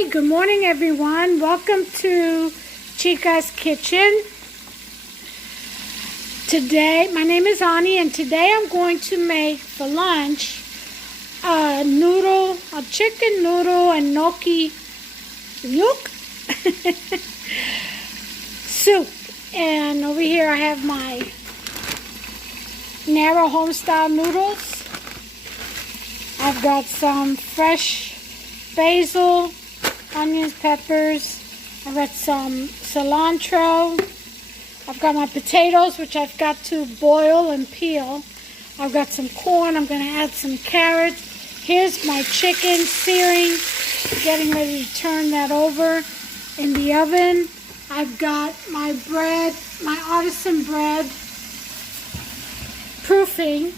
Hey, good morning everyone. Welcome to Chica's Kitchen. Today, my name is Ani, and today I'm going to make for lunch a chicken noodle and gnocchi soup. And over here I have my narrow home style noodles. I've got some fresh basil, onions, peppers. I've got some cilantro. I've got my potatoes, which I've got to boil and peel. I've got some corn. I'm going to add some carrots. Here's my chicken searing, getting ready to turn that over in the oven. I've got my bread, my artisan bread, proofing,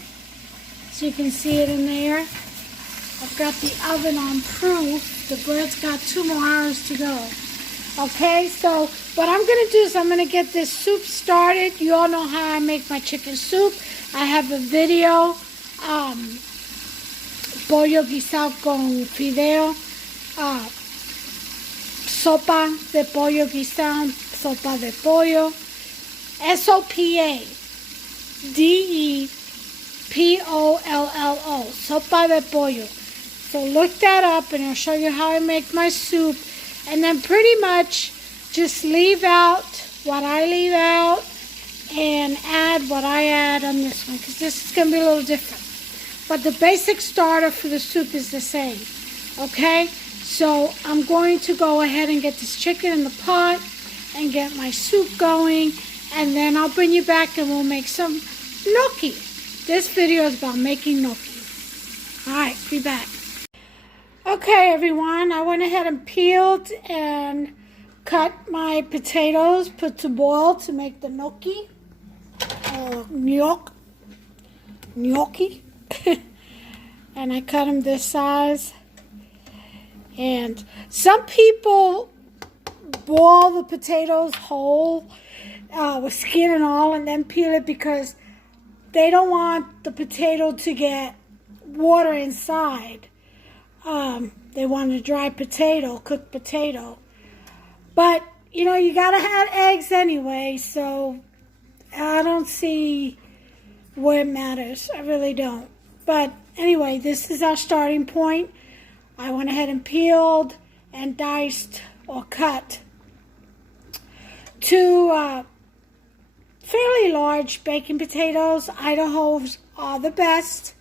so you can see it in there. I've got the oven on proof. The bread's got 2 more hours to go. Okay, so what I'm going to do is I'm going to get this soup started. You all know how I make my chicken soup. I have a video, pollo guisado con fideo, sopa de pollo guisado, sopa de pollo, SOPA-DEPOLLO, sopa de pollo. So look that up and I'll show you how I make my soup. And then pretty much just leave out what I leave out and add what I add on this one, because this is going to be a little different. But the basic starter for the soup is the same. Okay? So I'm going to go ahead and get this chicken in the pot and get my soup going. And then I'll bring you back and we'll make some gnocchi. This video is about making gnocchi. Alright, be back. Okay, everyone, I went ahead and peeled and cut my potatoes, put to boil to make the gnocchi, gnocchi, and I cut them this size. And some people boil the potatoes whole, with skin and all, and then peel it because they don't want the potato to get water inside. They want a dry potato, cooked potato. But, you know, you gotta have eggs anyway, so I don't see where it matters. I really don't. But anyway, this is our starting point. I went ahead and peeled and diced or cut 2 fairly large baked potatoes. Idaho's are the best.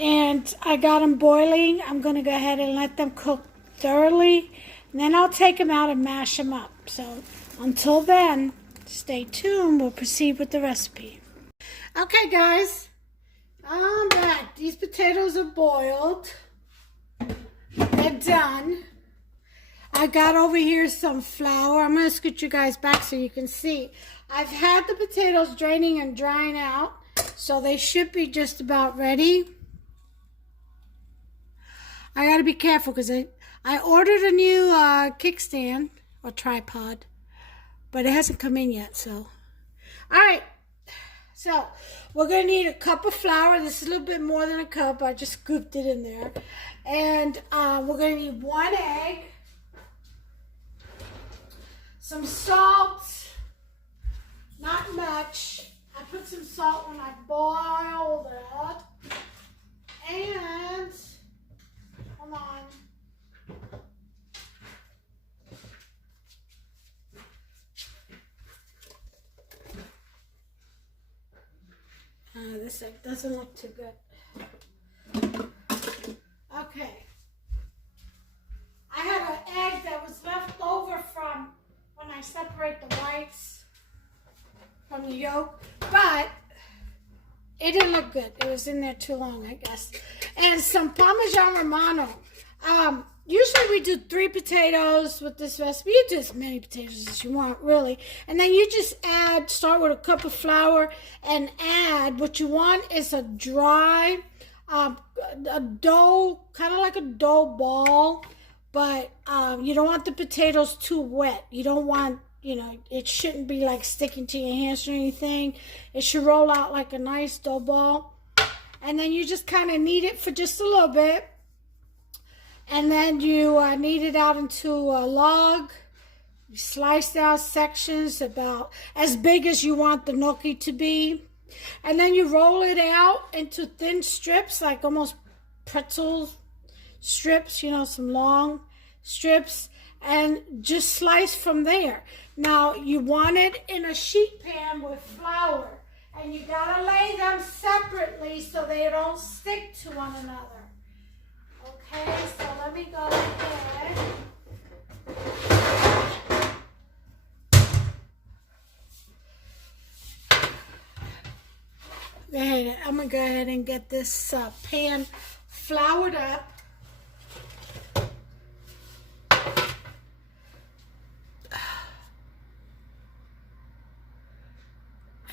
And I got them boiling. I'm going to go ahead and let them cook thoroughly. And then I'll take them out and mash them up. So until then, stay tuned. We'll proceed with the recipe. Okay, guys. I'm back. These potatoes are boiled. They're done. I got over here some flour. I'm going to scoot you guys back so you can see. I've had the potatoes draining and drying out. So they should be just about ready. I gotta be careful because I ordered a new kickstand or tripod, but it hasn't come in yet. So, all right. So we're gonna need a cup of flour. This is a little bit more than a cup. I just scooped it in there, and we're gonna need 1 egg, some salt, not much. I put some salt when I boiled it, and hold on. This egg doesn't look too good. Okay. I have an egg that was left over from when I separate the whites from the yolk, but it didn't look good. It was in there too long, I guess. And some Parmesan Romano. Usually we do 3 potatoes with this recipe. You do as many potatoes as you want, really. And then you just start with a cup of flour and add, what you want is a dry, a dough, kind of like a dough ball. But you don't want the potatoes too wet. You don't want, you know, it shouldn't be like sticking to your hands or anything. It should roll out like a nice dough ball. And then you just kind of knead it for just a little bit. And then you knead it out into a log. You slice out sections about as big as you want the gnocchi to be. And then you roll it out into thin strips, like almost pretzel strips, you know, some long strips, and just slice from there. Now, you want it in a sheet pan with flour, and you gotta lay them separately so they don't stick to one another. Okay, so let me go ahead. I'm gonna go ahead and get this pan floured up.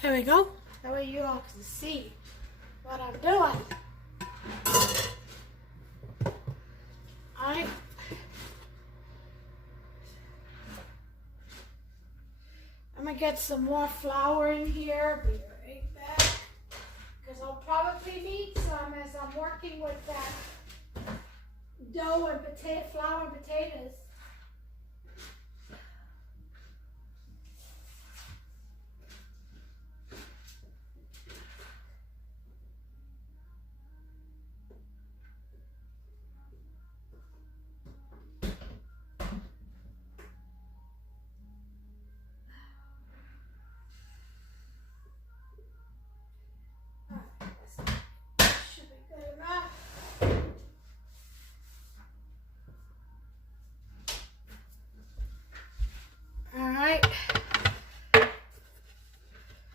There we go. That way you all can see what I'm doing. Alright. I'm gonna get some more flour in here. Be right back. Because I'll probably need some as I'm working with that dough and flour and potatoes.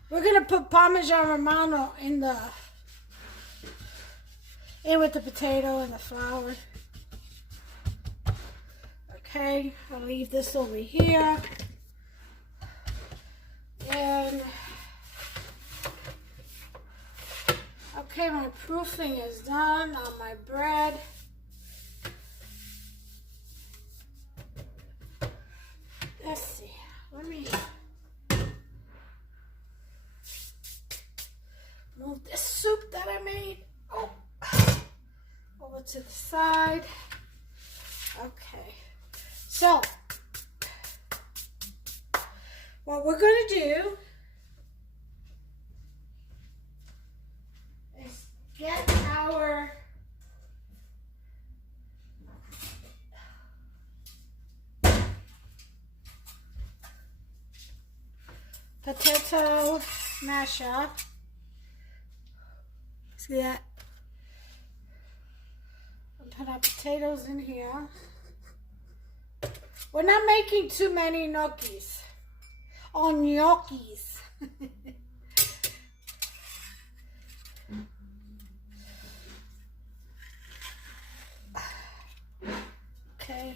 We're gonna put Parmesan Romano in with the potato and the flour. Okay, I'll leave this over here. And okay, my proofing is done on my bread. Let's see. Let me move this soup that I made over to the side. Okay. So, what we're going to do is get our potato masher. See that? I'll put our potatoes in here. We're not making too many gnocchis. Or gnocchis. Okay.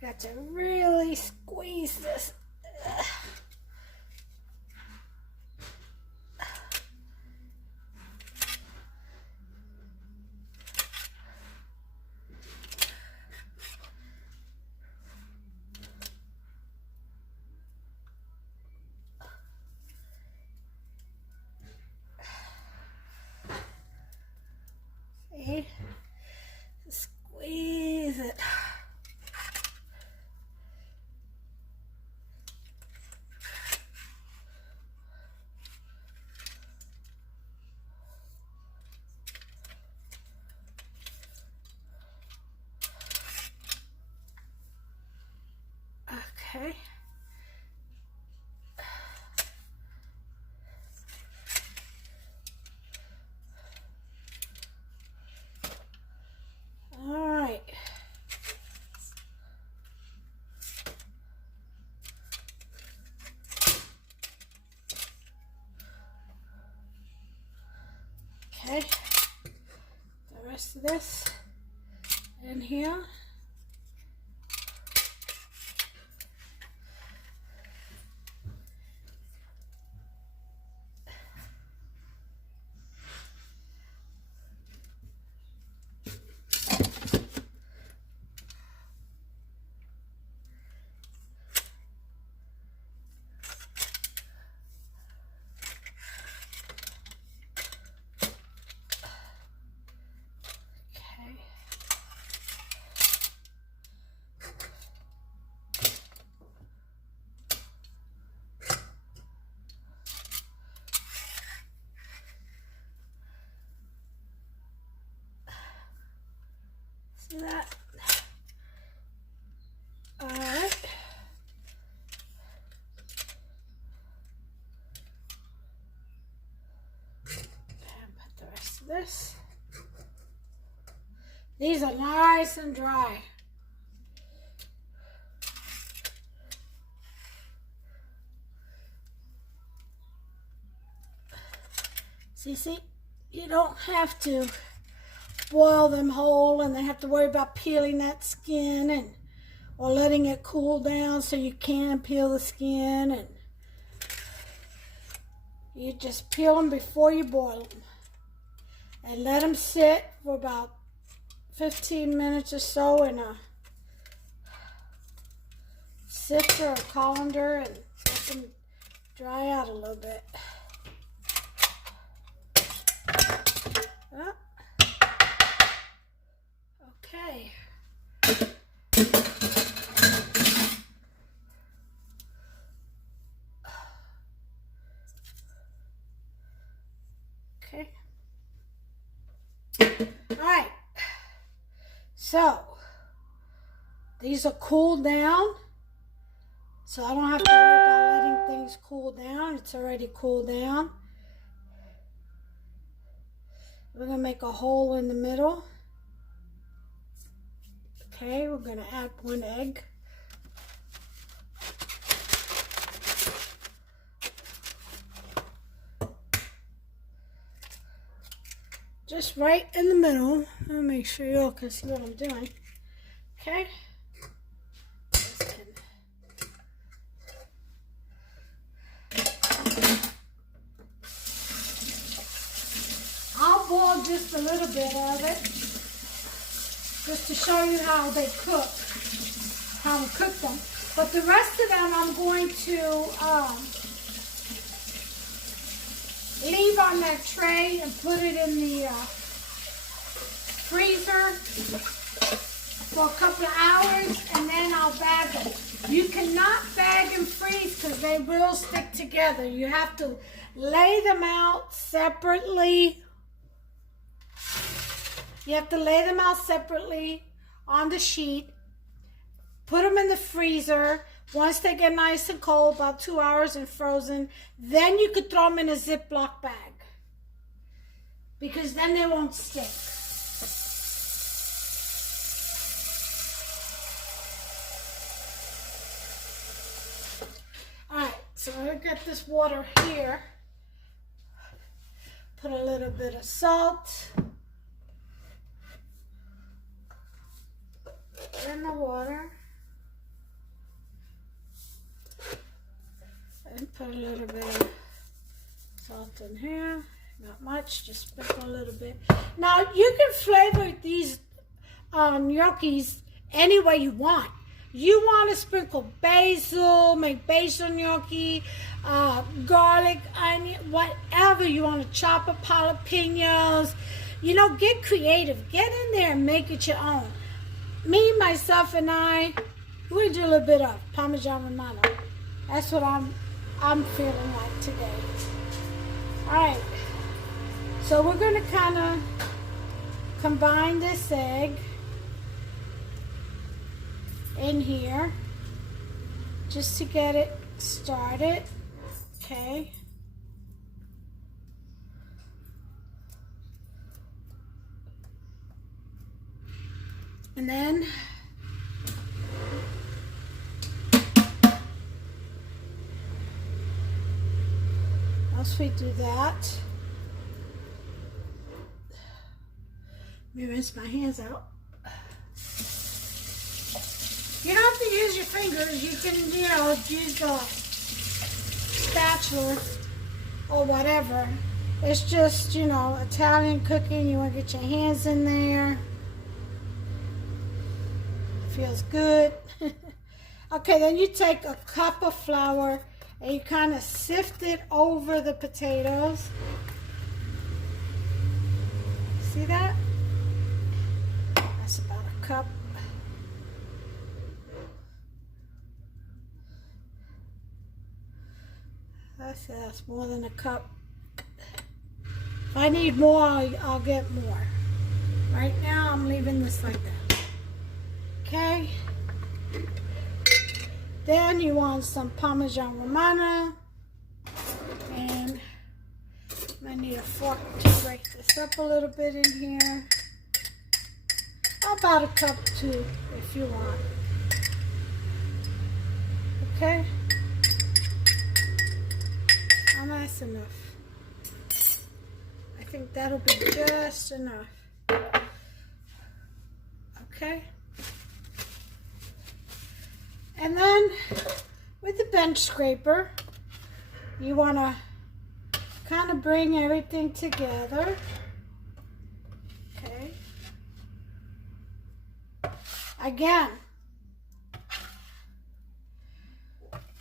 Got to really squeeze this. See? Squeeze it. Okay. All right. Okay. The rest of this in here. this. These are nice and dry. See, you don't have to boil them whole and then have to worry about peeling that skin or letting it cool down so you can peel the skin, and you just peel them before you boil them and let them sit for about 15 minutes or so in a sifter or colander and let them dry out a little bit. Oh. Okay. Okay. All right. So, these are cooled down. So I don't have to worry about letting things cool down. It's already cooled down. We're going to make a hole in the middle. Okay, we're going to add 1 egg. Just right in the middle. Let me make sure you all can see what I'm doing. Okay. I'll boil just a little bit of it, just to show you how they cook, how to cook them. But the rest of them I'm going to leave on that tray and put it in the freezer for a couple of hours, and then I'll bag them. You cannot bag and freeze because they will stick together. You have to lay them out separately. You have to lay them out separately on the sheet. Put them in the freezer. Once they get nice and cold, about 2 hours and frozen, then you could throw them in a Ziploc bag, because then they won't stick. Alright, so I'm going to get this water here. Put a little bit of salt in the water. And put a little bit of salt in here. Not much, just sprinkle a little bit. Now, you can flavor these gnocchis any way you want. You want to sprinkle basil, make basil gnocchi, garlic, onion, whatever you want to chop up, jalapenos. You know, get creative. Get in there and make it your own. Me, myself, and I, we're going to do a little bit of Parmesan Romano. That's what I'm feeling like today. Alright, so we're going to kind of combine this egg in here just to get it started. Okay. And then once we do that, let me rinse my hands out. You don't have to use your fingers. You can, you know, use a spatula or whatever. It's just, you know, Italian cooking. You want to get your hands in there. Feels good. Okay, then you take a cup of flour and you kind of sift it over the potatoes. See that? That's about a cup. That's more than a cup. If I need more, I'll get more. Right now, I'm leaving this like that. Okay. Then you want some Parmesan Romano. And I need a fork to break this up a little bit in here. About a cup too, if you want. Okay? And that's enough. I think that'll be just enough. Okay? And then with the bench scraper, you want to kind of bring everything together. Okay. Again,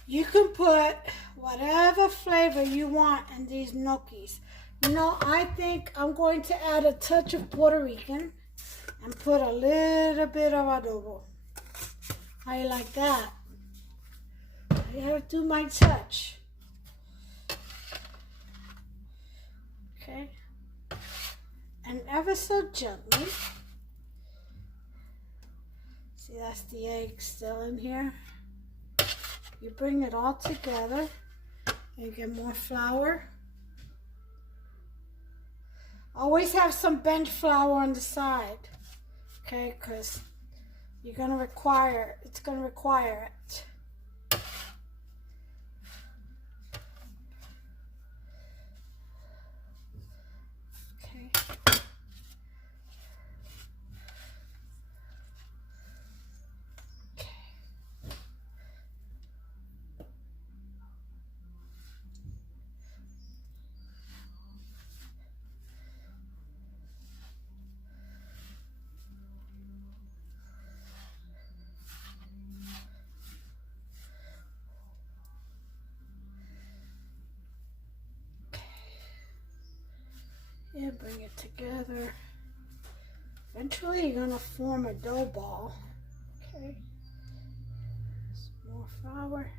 you can put whatever flavor you want in these gnocchis. You know, I think I'm going to add a touch of Puerto Rican and put a little bit of adobo. How you like that? I have to do my touch. Okay. And ever so gently. See, that's the egg still in here. You bring it all together and get more flour. Always have some bench flour on the side, okay? Because it's gonna require it. Okay. Yeah, bring it together. Eventually you're gonna form a dough ball. Okay. Some more flour.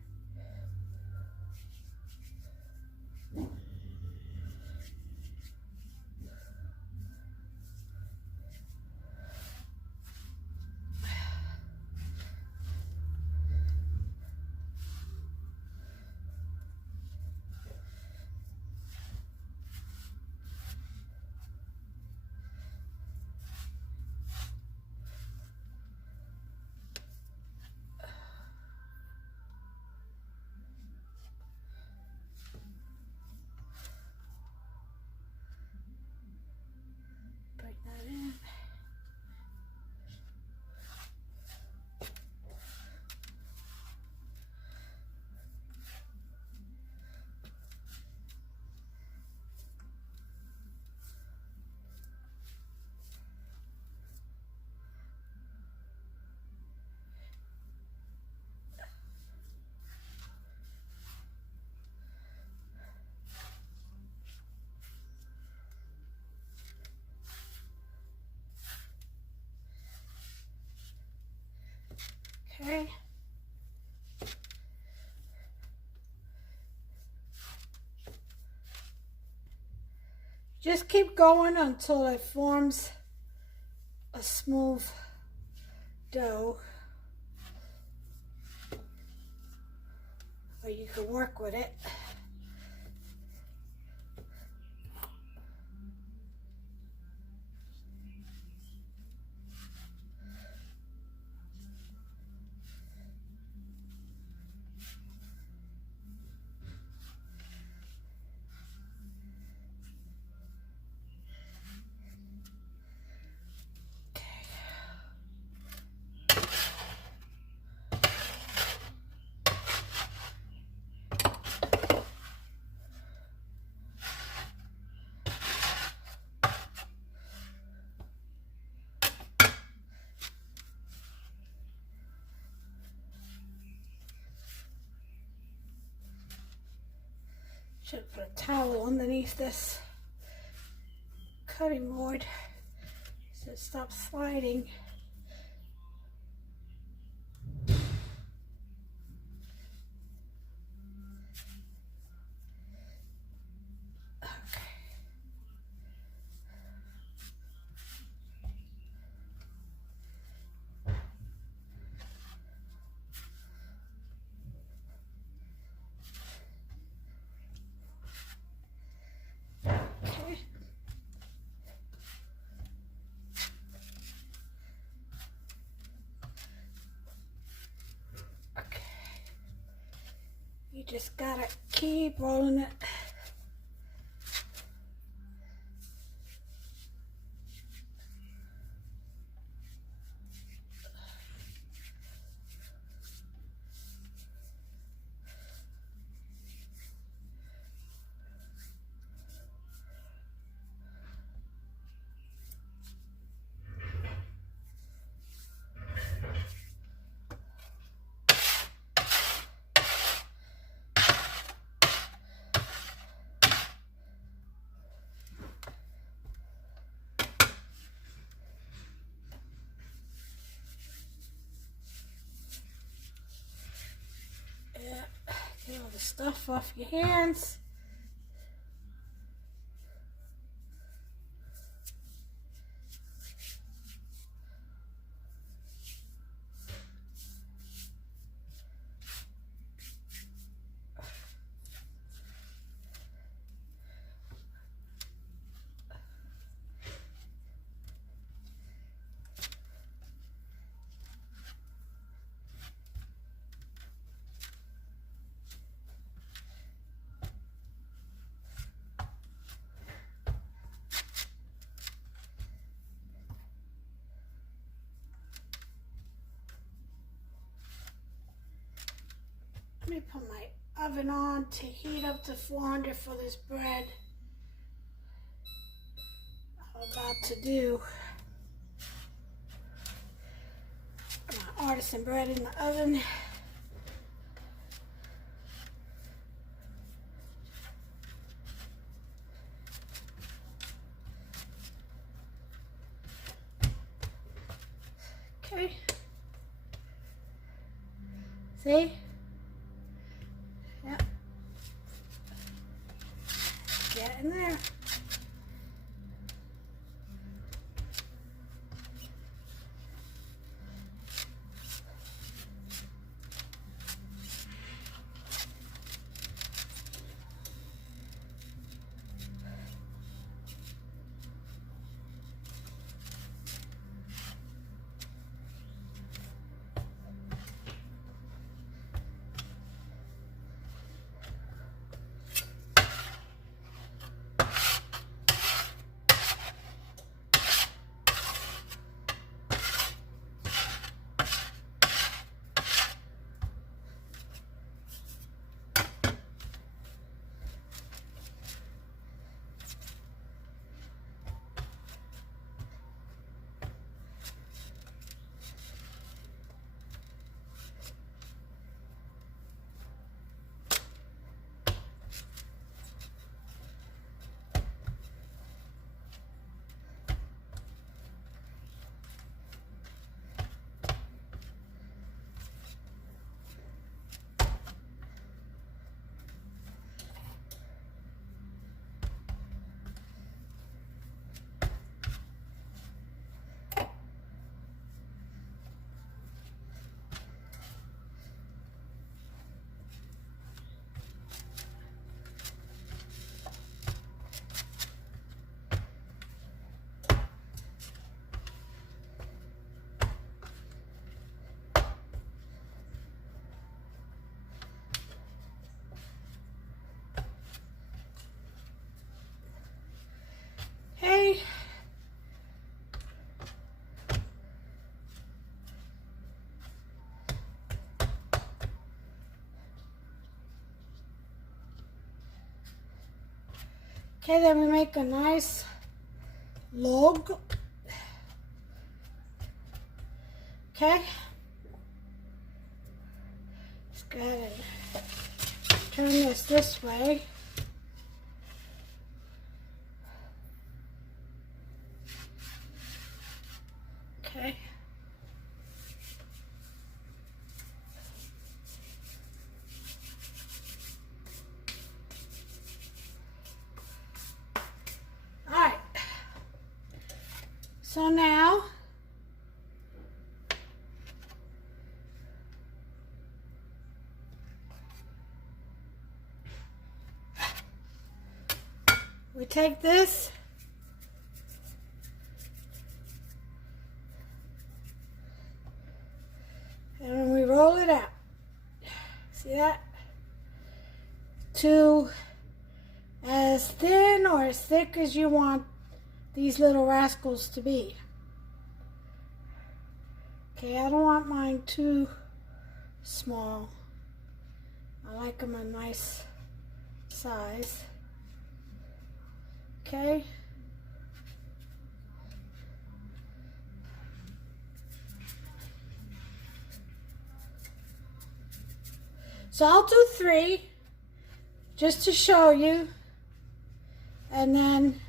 Bring that in. Okay. Just keep going until it forms a smooth dough. Or you can work with it. Should put a towel underneath this cutting board so it stops sliding. You just gotta keep rolling it. Yeah, get all the stuff off your hands. Let me put my oven on to heat up to 400 for this bread I'm about to do. My artisan bread in the oven. Okay. See? Yep. Get in there. Hey. Okay, then we make a nice log. Okay. Just go ahead and turn this way. Okay. All right. So now we take this and we roll it out. See that? to as thin or as thick as you want these little rascals to be. Okay, I don't want mine too small. I like them a nice size. Okay. So I'll do 3 just to show you, and then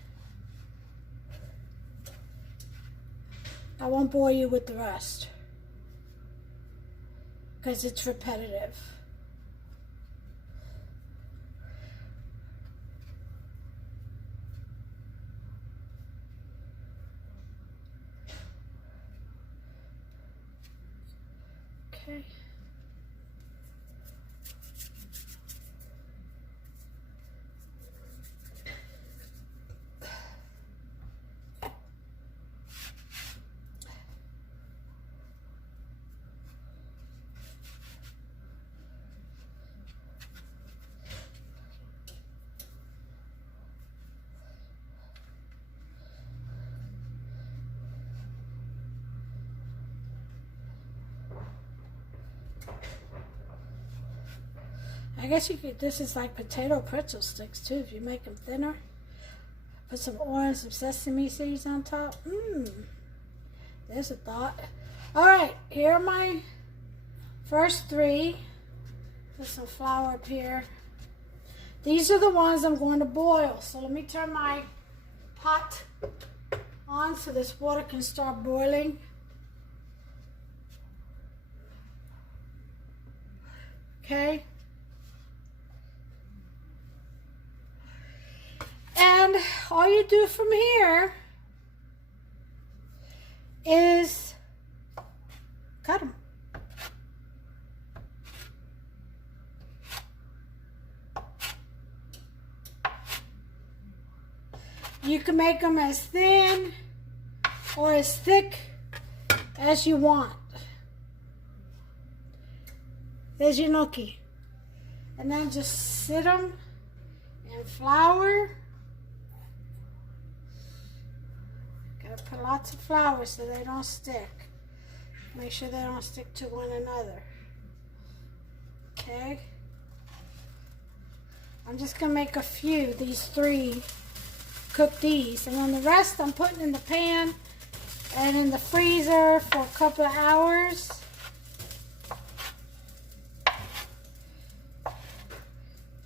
I won't bore you with the rest because it's repetitive. Okay. I guess you could, this is like potato pretzel sticks too, if you make them thinner. Put some orange, some sesame seeds on top. There's a thought. Alright, here are my first 3. Put some flour up here. These are the ones I'm going to boil. So let me turn my pot on so this water can start boiling. Okay. And all you do from here is cut them. You can make them as thin or as thick as you want. There's your gnocchi. And then just sit them in flour. Gotta put lots of flour so they don't stick. Make sure they don't stick to one another. Okay. I'm just gonna make a few, these 3, cook these. And then the rest I'm putting in the pan and in the freezer for a couple of hours.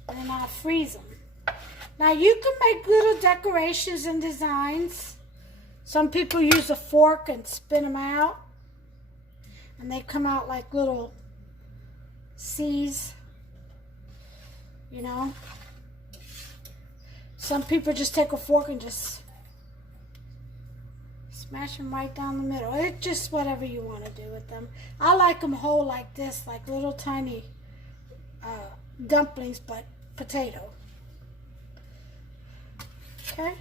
And I'll freeze them. Now you can make little decorations and designs. Some people use a fork and spin them out, and they come out like little C's, you know. Some people just take a fork and just smash them right down the middle. It's just whatever you want to do with them. I like them whole like this, like little tiny dumplings, but potato. Okay.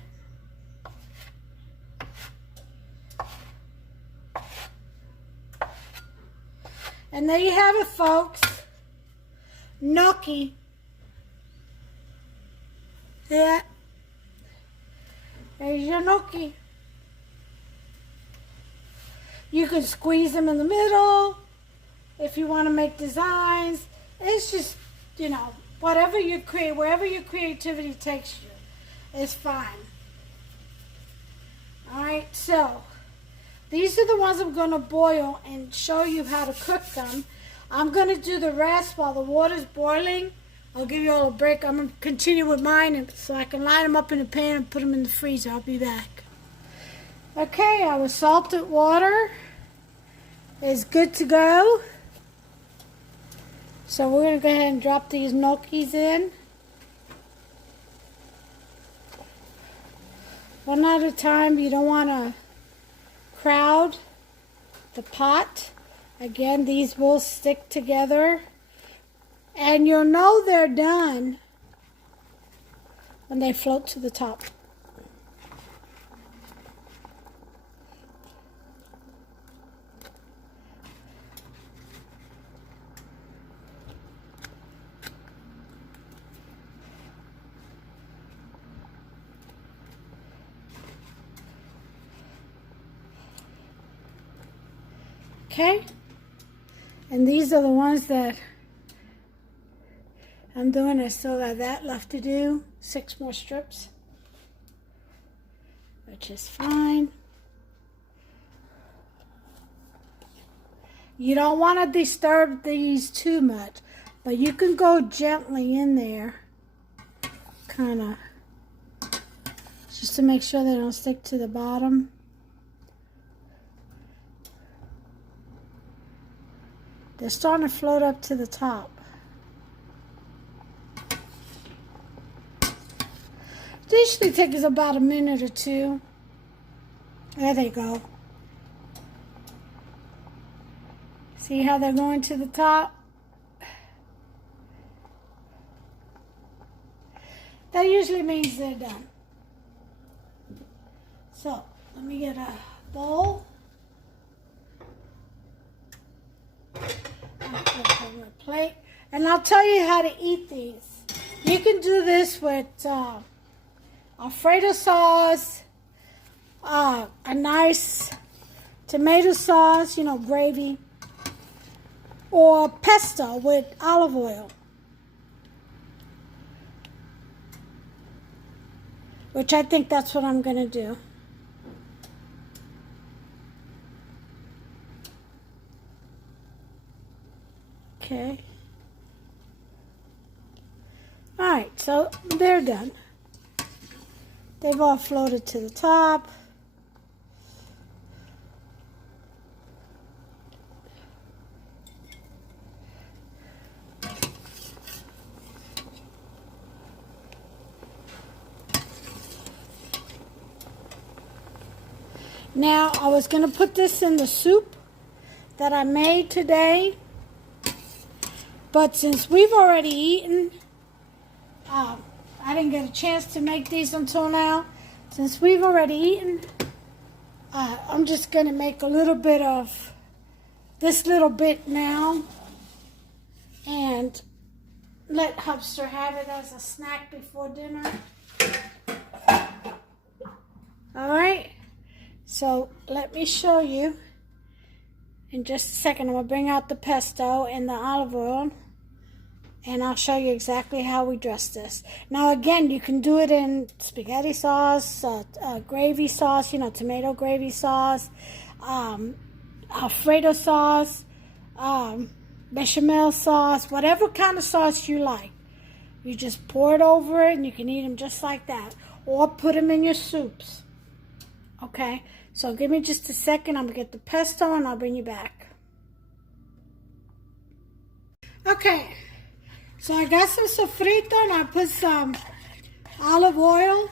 And there you have it, folks. Gnocchi. Yeah. There's your gnocchi. You can squeeze them in the middle if you want to make designs. It's just, you know, whatever you create, wherever your creativity takes you, is fine. Alright, so these are the ones I'm going to boil and show you how to cook them. I'm going to do the rest while the water's boiling. I'll give you all a break. I'm going to continue with mine so I can line them up in the pan and put them in the freezer. I'll be back. Okay, our salted water is good to go. So we're going to go ahead and drop these gnocchis in. One at a time. You don't want to crowd the pot. Again, these will stick together. And you'll know they're done when they float to the top. Okay? And these are the ones that I'm doing. I still got that left to do. 6 more strips, which is fine. You don't want to disturb these too much, but you can go gently in there, kind of, just to make sure they don't stick to the bottom. They're starting to float up to the top. It usually takes about a minute or 2. There they go. See how they're going to the top? That usually means they're done. So, let me get a bowl. I'll put it on a plate. And I'll tell you how to eat these. You can do this with Alfredo sauce, a nice tomato sauce, you know, gravy, or pesto with olive oil, which I think that's what I'm going to do. Okay. All right, so they're done. They've all floated to the top. Now, I was going to put this in the soup that I made today, but since we've already eaten, I didn't get a chance to make these until now. Since we've already eaten, I'm just going to make a little bit of this little bit now and let Hubster have it as a snack before dinner. All right. So let me show you in just a second. I'm going to bring out the pesto and the olive oil, and I'll show you exactly how we dress this. Now again, you can do it in spaghetti sauce, gravy sauce, you know, tomato gravy sauce, Alfredo sauce, bechamel sauce, whatever kind of sauce you like. You just pour it over it and you can eat them just like that. Or put them in your soups. Okay? So give me just a second. I'm going to get the pesto and I'll bring you back. Okay. So I got some sofrito and I put some olive oil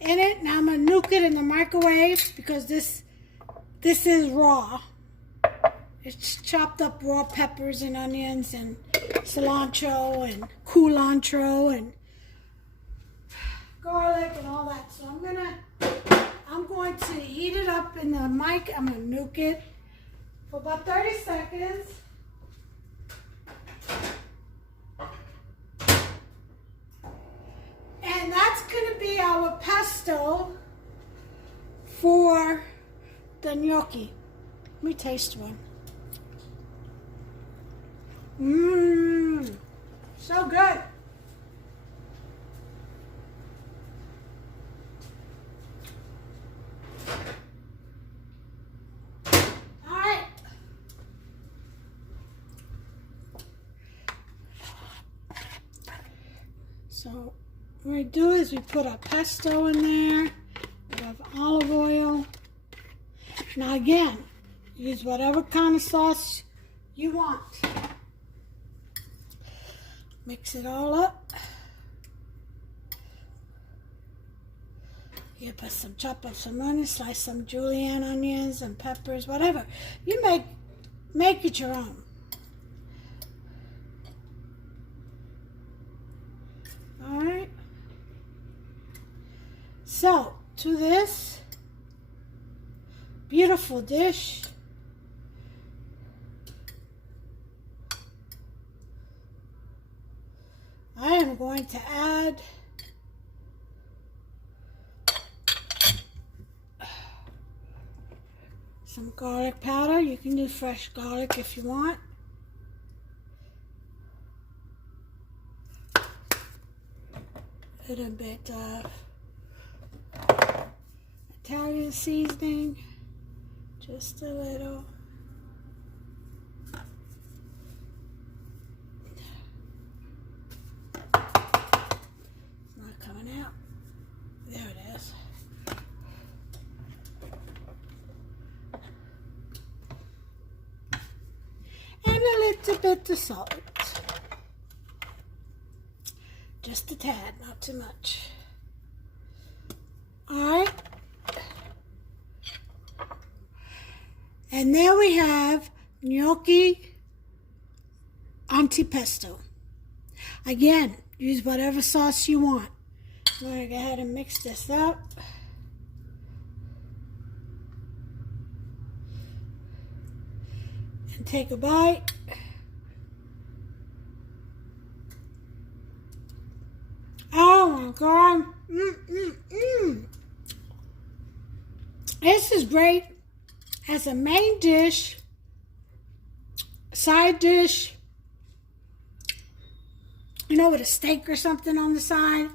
in it. Now I'm going to nuke it in the microwave because this is raw. It's chopped up raw peppers and onions and cilantro and culantro and garlic and all that. So I'm going to heat it up in the mic. I'm going to nuke it for about 30 seconds. And that's going to be our pesto for the gnocchi. Let me taste one. Mmm, so good. All right. So what we do is we put our pesto in there. We have olive oil. Now again, use whatever kind of sauce you want. Mix it all up. You put some, chop up some onions, slice some julienne onions and peppers, whatever. You make it your own. All right. So, to this beautiful dish, I am going to add some garlic powder. You can use fresh garlic if you want. A little bit of Italian seasoning, just a little. It's not coming out. There it is. And a little bit of salt. Just a tad, not too much. Alright. And there we have gnocchi antipasto. Again, use whatever sauce you want. I'm going to go ahead and mix this up. And take a bite. Oh my God. This is great as a main dish, side dish, you know, with a steak or something on the side,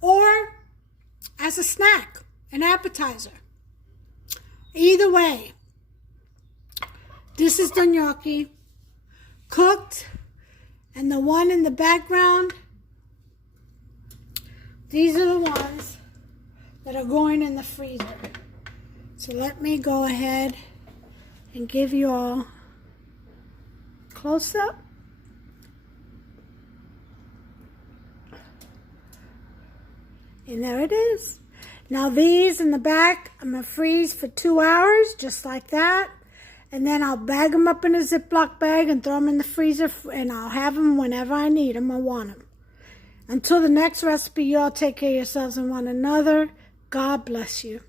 or as a snack, an appetizer. Either way, this is the gnocchi cooked, and the one in the background, these are the ones that are going in the freezer. So let me go ahead and give you all a close up. And there it is. Now these in the back, I'm going to freeze for 2 hours, just like that. And then I'll bag them up in a Ziploc bag and throw them in the freezer, and I'll have them whenever I need them or want them. Until the next recipe, you all take care of yourselves and one another. God bless you.